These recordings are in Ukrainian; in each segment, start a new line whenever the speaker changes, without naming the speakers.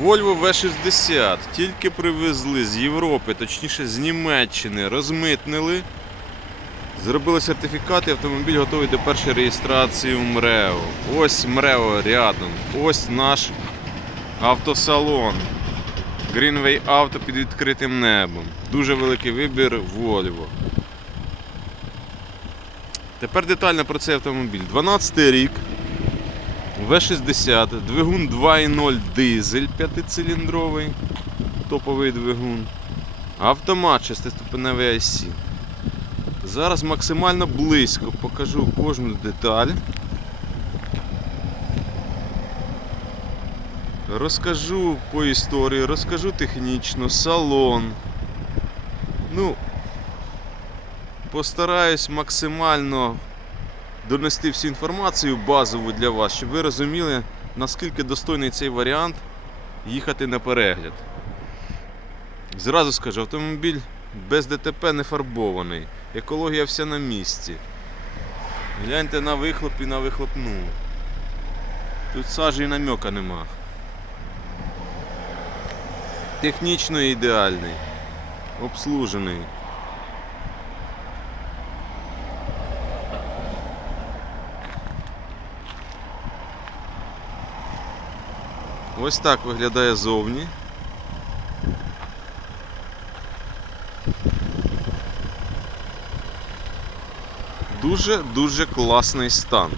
Volvo V60 тільки привезли з Європи, точніше з Німеччини, розмитнили. Зробили сертифікат і автомобіль готовий до першої реєстрації в МРЕО. Ось МРЕО рядом. Ось наш автосалон. Greenway Auto під відкритим небом. Дуже великий вибір Volvo. Тепер детально про цей автомобіль. 12 рік. В60, двигун 2.0 дизель 5-циліндровий, топовий двигун. Автомат 6-ступеневий IC. Зараз максимально близько покажу кожну деталь. Розкажу по історії, розкажу технічно, салон. Ну, постараюсь максимально донести всю інформацію базову для вас, щоб ви розуміли, наскільки достойний цей варіант їхати на перегляд. Зразу скажу, автомобіль без ДТП не фарбований. Екологія вся на місці. Гляньте на вихлоп і на вихлопну. Тут сажі і намьока нема. Технічно ідеальний, обслужений. Ось так виглядає зовні. Дуже-дуже класний стан.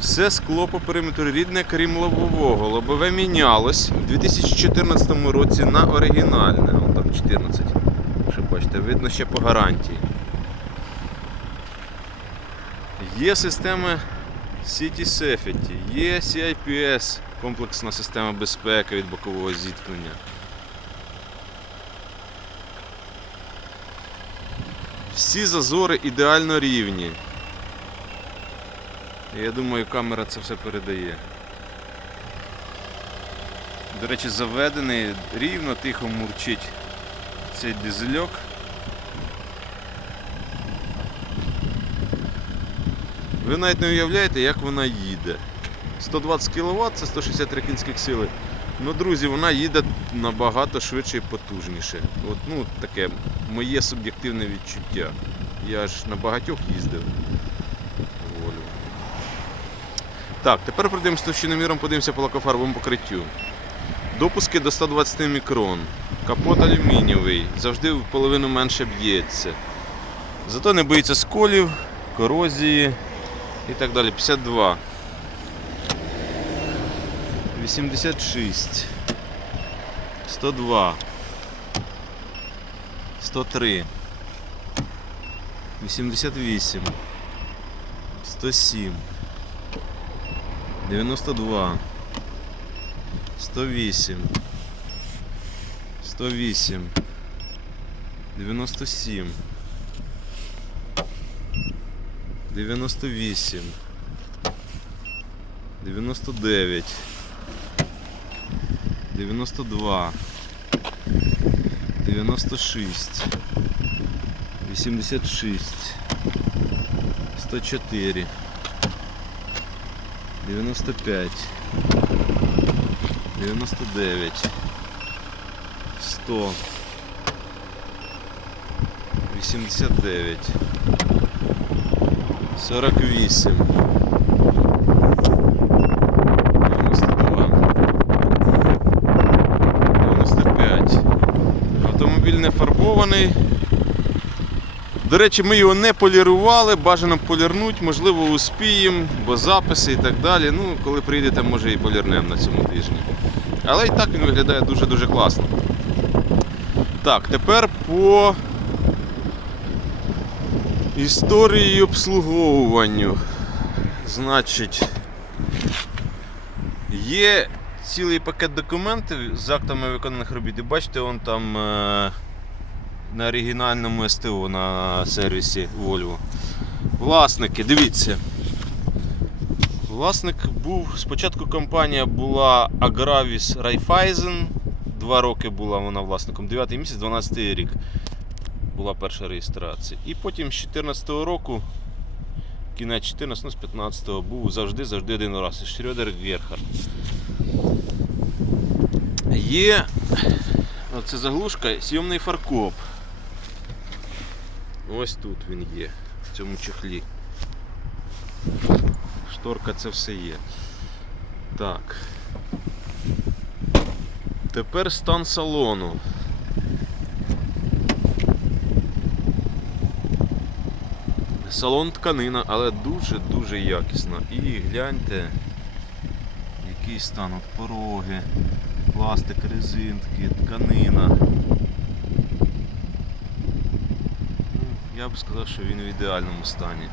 Все скло по периметру рідне, крім лобового. Лобове мінялось у 2014 році на оригінальне. Там 14. Що бачите, видно ще по гарантії. Є система City Safety, є CIPS, комплексна система безпеки від бокового зіткнення. Всі зазори ідеально рівні. Я думаю, камера це все передає. До речі, заведений рівно, тихо мурчить цей дизельок. Ви навіть не уявляєте, як вона їде. 120 кВт це 163 кінських сили. Ну, друзі, вона їде набагато швидше і потужніше. От, ну, таке моє суб'єктивне відчуття. Я ж на багатьох їздив. Волю. Так, тепер пройдемо з товщиноміром, подивимося по лакофарбовому покриттю. Допуски до 120 мікрон. Капот алюмінієвий, завжди в половину менше б'ється. Зато не боїться сколів, корозії і так далі. 52. 86. 102. 103. 88. 107. 92. 108. 108. 97. 98. 99. 92. 96. 86. 104. 95. 99. 100. 89. 48. 92. 95. Автомобіль не фарбований. До речі, ми його не полірували, бажано полірнуть, можливо, успіємо, бо записи і так далі. Ну, коли прийдете, може і полірнемо на цьому тижні. Але і так він виглядає дуже-дуже класно. Так, тепер по історії обслуговуванню. Значить, є цілий пакет документів з актами виконаних робіт. І бачите, он там е, на оригінальному СТО на сервісі Volvo. Власники, дивіться. Власник був, спочатку компанія була Agravis Raiffeisen, два роки була вона власником, 9 місяць, 12 рік. Була перша реєстрація. І потім з 14-го року, кінець 14 ну, з 15-го, був завжди завжди один раз. Шрёдер Герхард. Є оце заглушка, сйомний фаркоп. Ось тут він є, в цьому чехлі. Шторка це все є. Так. Тепер стан салону. Салон тканина, але дуже-дуже якісна. І гляньте, який стан от пороги, пластик, резинки, тканина. Ну, Я б сказав, що він в ідеальному стані.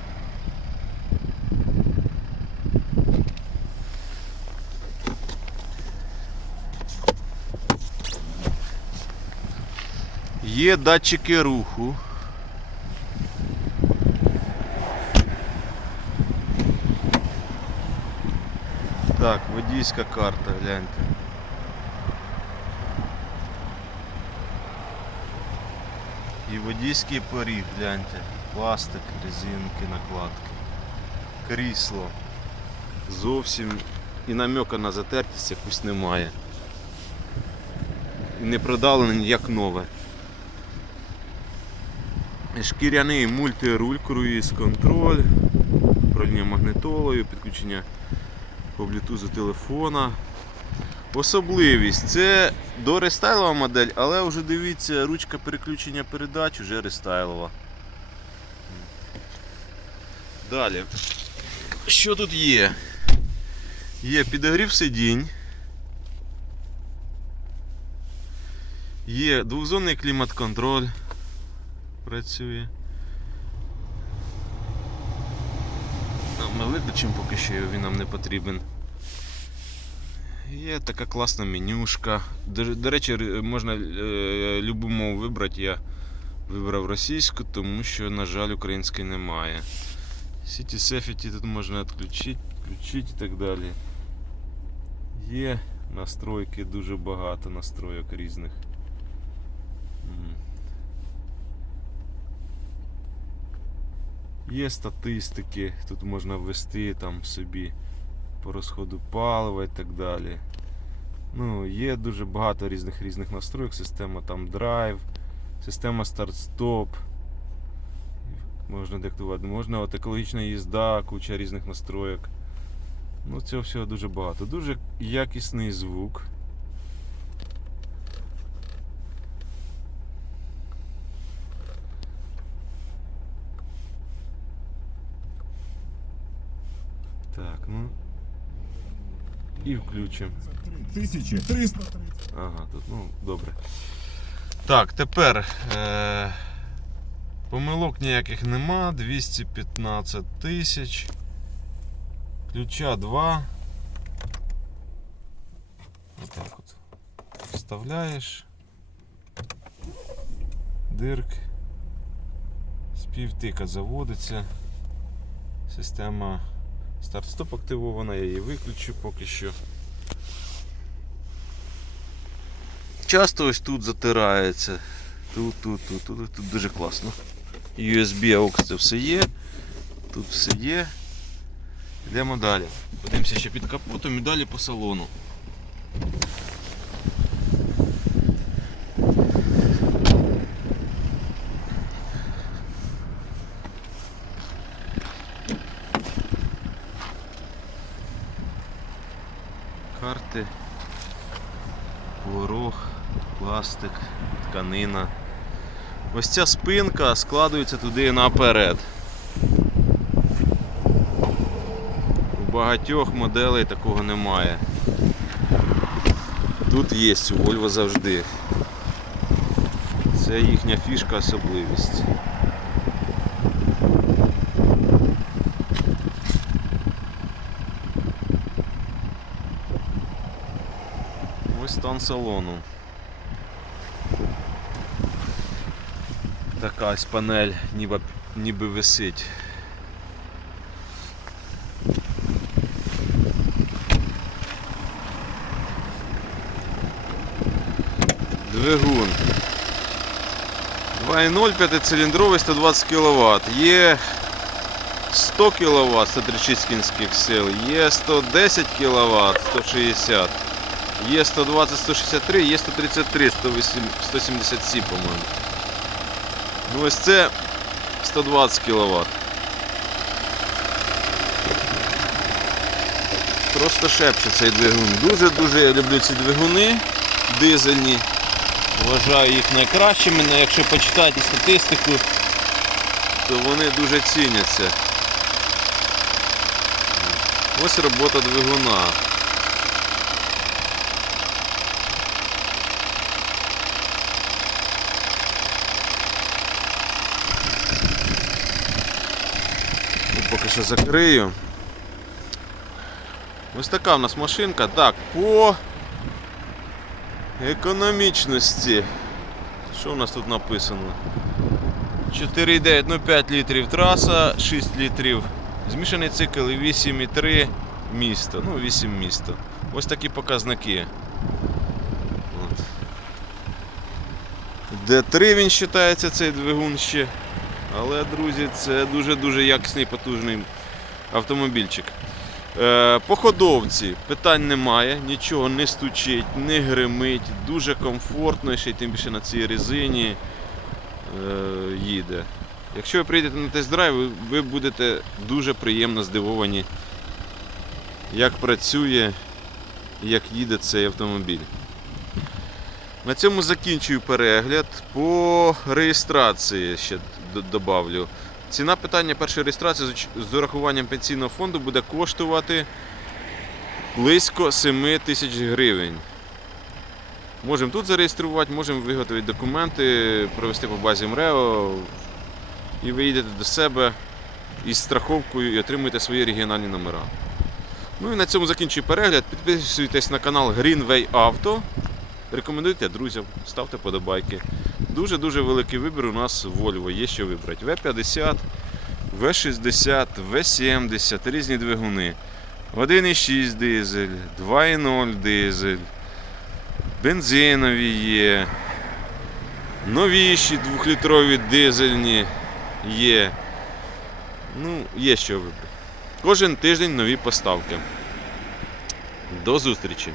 Є датчики руху. Так, водійська карта, гляньте. І водійський поріг, гляньте. Пластик, резинки, накладки. Крісло. Зовсім і намека на затертість якусь немає. І не продавлене як нове. Шкіряний мультируль, круїз контроль, управління магнитолою, підключення по блютузу телефона. Особливість це до рестайлова модель, але вже дивіться, ручка переключення передач вже рестайлова. Далі. Що тут є? Є підогрів сидінь. Є двохзонний клімат-контроль. Працює. Ми виключимо поки що, він нам не потрібен. Є така класна менюшка. До, до речі, можна е, любу мову вибрати. Я вибрав російську, тому що, на жаль, української немає. City Safety тут можна відключити, включити і так далі. Є настройки, дуже багато настройок різних. Є статистики, тут можна ввести там собі по розходу палива і так далі. Ну, є дуже багато різних різних настроїк, система там драйв, система старт-стоп. Можна диктувати, можна от екологічна їзда, куча різних настроїк. Ну, цього всього дуже багато. Дуже якісний звук. Ну. І включимо.
1330.
Ага, тут, ну, добре. Так, тепер е- помилок ніяких нема. 215 тисяч. Ключа 2. Отак от. Вставляєш. Дирк. Співтика заводиться. Система старт-стоп активована, я її виключу поки що. Часто ось тут затирається. Тут, тут, тут, тут, тут дуже класно. USB AUX це все є. Тут все є. Йдемо далі. Подивимося ще під капотом і далі по салону. Карти, порог, пластик, тканина. Ось ця спинка складується туди наперед. У багатьох моделей такого немає. Тут є у Volvo завжди. Це їхня фішка особливість. Ось стан салону. Така ось панель ніби, ніби висить. Двигун. 2.0 п'ятициліндровий 120 кВт. Є 100 кВт 136 кінських сил, є 110 кВт 160, є 120 163, є 133 108 177, по-моєму. Ну ось це 120 кВт. Просто шепче цей двигун. Дуже-дуже я люблю ці двигуни дизельні. Вважаю їх найкращими, але якщо почитати статистику, то вони дуже ціняться. Ось робота двигуна. Поки що закрию. Ось така в нас машинка. Так, по економічності. Що у нас тут написано? 4,9, ну 5 літрів траса, 6 літрів. Змішаний цикл і 8,3 місто. Ну, 8 місто. Ось такі показники. От. Д3 він вважається цей двигун ще. Але, друзі, це дуже-дуже якісний потужний автомобільчик. Е, по ходовці питань немає, нічого не стучить, не гримить, дуже комфортно, ще й тим більше на цій резині е, їде. Якщо ви прийдете на тест-драйв, ви, будете дуже приємно здивовані, як працює і як їде цей автомобіль. На цьому закінчую перегляд. По реєстрації ще добавлю. Ціна питання першої реєстрації з урахуванням пенсійного фонду буде коштувати близько 7 тисяч гривень. Можемо тут зареєструвати, можемо виготовити документи, провести по базі МРЕО і ви їдете до себе із страховкою і отримуєте свої регіональні номера. Ну і на цьому закінчую перегляд. Підписуйтесь на канал Greenway Auto. Рекомендуйте друзям, ставте подобайки. Дуже-дуже великий вибір у нас Volvo є що вибрати. В50, В60, В70, різні двигуни. 1,6 дизель, 2,0 дизель, бензинові є, новіші 2-літрові дизельні є. Ну, є що вибрати. Кожен тиждень нові поставки. До зустрічі!